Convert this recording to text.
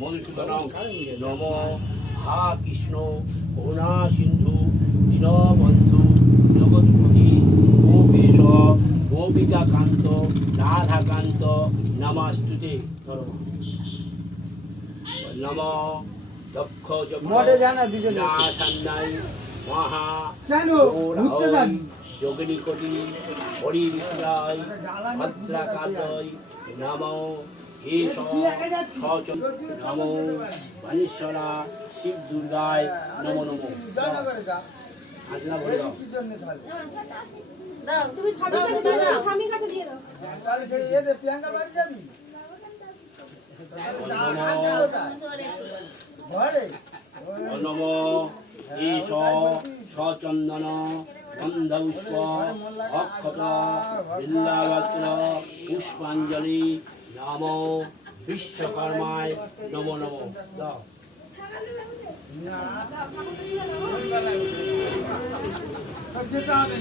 মধুসূদনং নম হা কৃষ্ণ করুণা সিন্ধু দীনবন্ধু জগৎপতি গোপেশ গোপিকাকান্ত রাধাকান্ত নমস্তুতে নম দক্ষ যজ্ঞাসান্নাই মহা যোগিনীকটি হরিবিক্রয় ভদ্রাকান্তয় নম এষ নমো মানেশ্বরা শিব দুর্গায় নমো নমো আসনা বলে দাও তুমি স্বামীর কাছে দিয়ে দাও তাহলে সেই এতে প্রিয়াঙ্কা বাড়ি যাবি নম এষ সচন্দন গন্ধৌষ্প অক্ষত বিল্লাবত্র পুষ্পাঞ্জলি নম বিশ্বকর্মায় নমো নমো দাও যেতে হবে